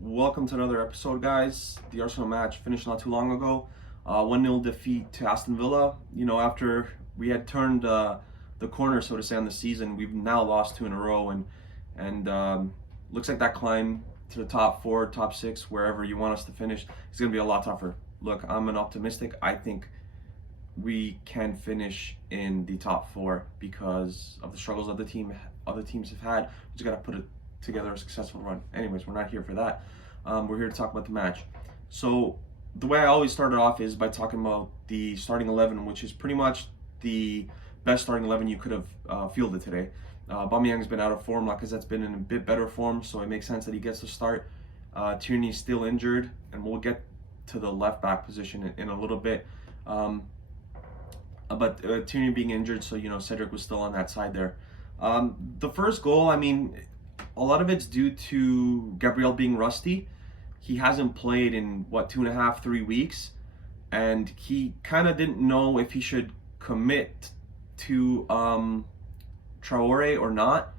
Welcome to another episode, guys. The Arsenal match finished not too long ago. 1-0 defeat to Aston Villa. After we had turned the corner, so to say, on the season, we've now lost two in a row, and looks like that climb to the top four, top six, wherever you want us to finish, is going to be a lot tougher. Look, I'm an optimistic. I think we can finish in the top four because of the struggles other teams have had. We just got to put it together a successful run. Anyways, we're not here for that. We're here to talk about the match. So the way I always started off is by talking about the starting 11, which is pretty much the best starting 11 you could have fielded today. Aubameyang's been out of form. Lacazette's been in a bit better form, so it makes sense that he gets to start. Tierney's still injured, and we'll get to the left back position in a little bit. But Tierney being injured, so Cedric was still on that side there. The first goal, I mean, a lot of it's due to Gabriel being rusty. He hasn't played in 2.5, 3 weeks, and he kind of didn't know if he should commit to Traore or not.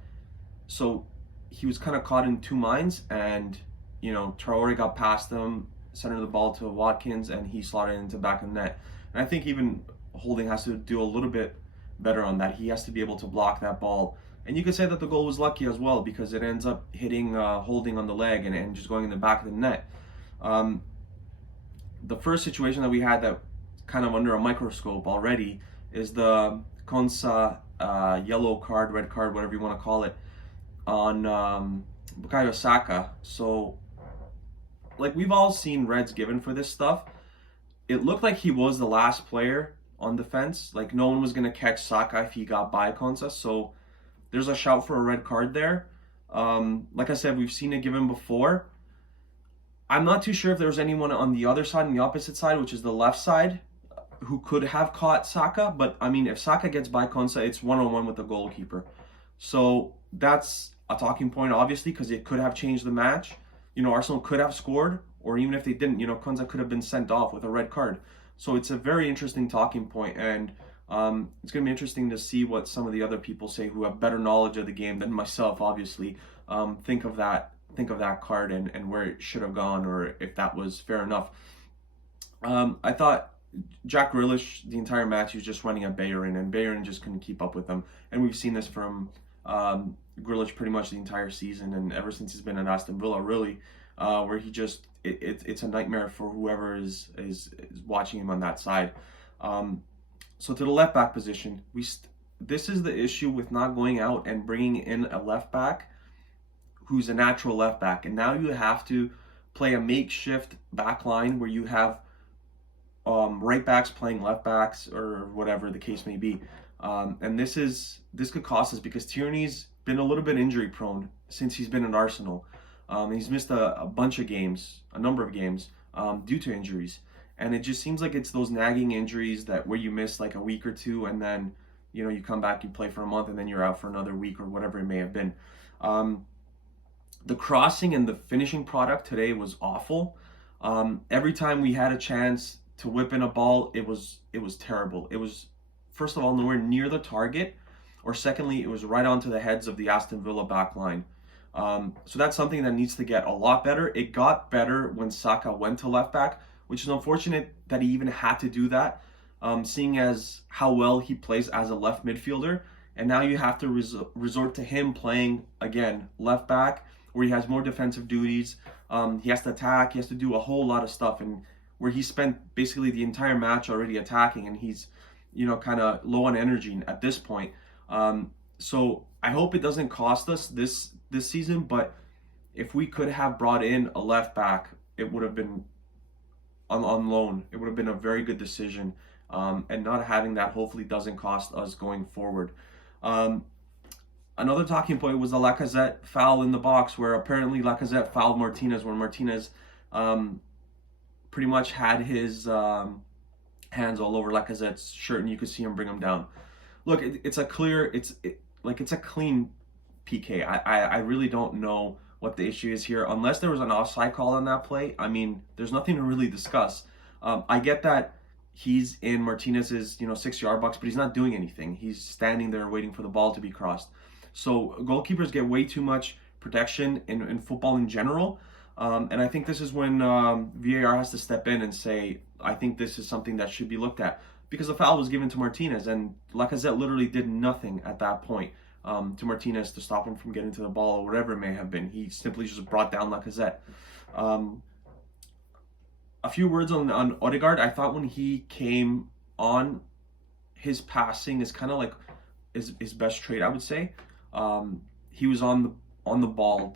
So he was kind of caught in two minds, and Traore got past him, centered the ball to Watkins, and he slotted into the back of the net. And I think even Holding has to do a little bit better on that. He has to be able to block that ball. And you could say that the goal was lucky as well, because it ends up hitting Holding on the leg and just going in the back of the net. The first situation that we had that kind of under a microscope already is the Konsa yellow card, red card, whatever you want to call it, on Bukayo Saka. So, like, we've all seen reds given for this stuff. It looked like he was the last player on defense. Like, no one was going to catch Saka if he got by Konsa. So there's a shout for a red card there. Like I said, we've seen it given before. I'm not too sure if there was anyone on the other side, on the opposite side, which is the left side, who could have caught Saka. But, I mean, if Saka gets by Konsa, it's one-on-one with the goalkeeper. So that's a talking point, obviously, because it could have changed the match. Arsenal could have scored, or even if they didn't, Konsa could have been sent off with a red card. So it's a very interesting talking point, and it's going to be interesting to see what some of the other people say who have better knowledge of the game than myself, obviously, think of that card and where it should have gone, or if that was fair enough. I thought Jack Grealish, the entire match, he was just running at Bayern, and Bayern just couldn't keep up with him. And we've seen this from Grealish pretty much the entire season, and ever since he's been at Aston Villa, really, where he just it's a nightmare for whoever is watching him on that side. So to the left back position, this is the issue with not going out and bringing in a left back who's a natural left back, and now you have to play a makeshift back line where you have right backs playing left backs or whatever the case may be. And this could cost us, because Tierney's been a little bit injury prone since he's been at Arsenal. He's missed a bunch of games, a number of games, due to injuries. And it just seems like it's those nagging injuries that where you miss like a week or two, and then you come back, you play for a month, and then you're out for another week or whatever it may have been. The crossing and the finishing product today was awful. Every time we had a chance to whip in a ball, it was terrible. It was, first of all, nowhere near the target, or secondly, it was right onto the heads of the Aston Villa back line. So that's something that needs to get a lot better. It got better when Saka went to left back, which is unfortunate that he even had to do that, seeing as how well he plays as a left midfielder. And now you have to resort to him playing, again, left back, where he has more defensive duties. He has to attack, he has to do a whole lot of stuff, and where he spent basically the entire match already attacking, and he's, kind of low on energy at this point. So I hope it doesn't cost us this season, but if we could have brought in a left back, it would have been on loan. It would have been a very good decision, and not having that hopefully doesn't cost us going forward. Another talking point was the Lacazette foul in the box, where apparently Lacazette fouled Martinez, where Martinez pretty much had his hands all over Lacazette's shirt, and you could see him bring him down. Look, it's a clean PK. I really don't know what the issue is here, unless there was an offside call on that play. I mean, there's nothing to really discuss. I get that he's in Martinez's 6-yard box, but he's not doing anything. He's standing there waiting for the ball to be crossed. So goalkeepers get way too much protection in football in general. And I think this is when VAR has to step in and say, I think this is something that should be looked at. Because the foul was given to Martinez, and Lacazette literally did nothing at that point to Martinez to stop him from getting to the ball or whatever it may have been. He simply just brought down Lacazette. A few words on Odegaard. I thought when he came on, his passing is kind of like his best trait, I would say. He was on the ball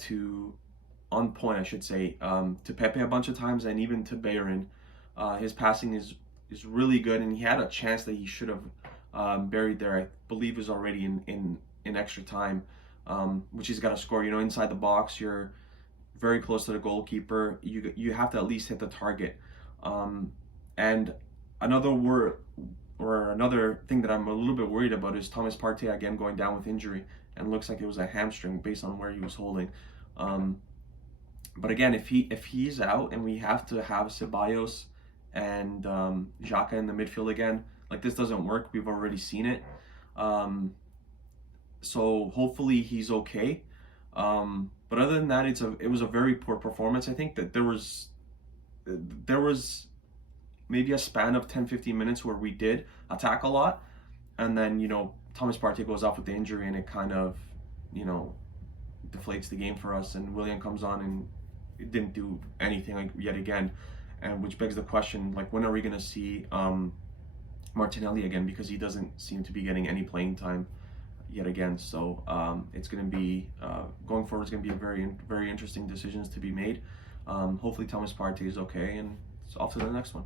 on point, I should say, to Pepe a bunch of times and even to Bayern. His passing is really good, and he had a chance that he should have buried there. I believe was already in extra time, which he's got to score. You know, inside the box, you're very close to the goalkeeper. You have to at least hit the target. And another thing that I'm a little bit worried about is Thomas Partey again going down with injury, and looks like it was a hamstring based on where he was holding. But again, if he's out and we have to have Ceballos and Xhaka in the midfield again, like, this doesn't work. We've already seen it. So hopefully he's okay. But other than that, it was a very poor performance. I think that there was maybe a span of 10-15 minutes where we did attack a lot, and then, you know, Thomas Partey goes off with the injury, and it kind of, you know, deflates the game for us, and Willian comes on and it didn't do anything, like, yet again, and which begs the question, like, when are we going to see Martinelli again, because he doesn't seem to be getting any playing time yet again. So it's going to be going forward, it's going to be a very interesting decisions to be made. Hopefully Thomas Partey is okay, and it's off to the next one.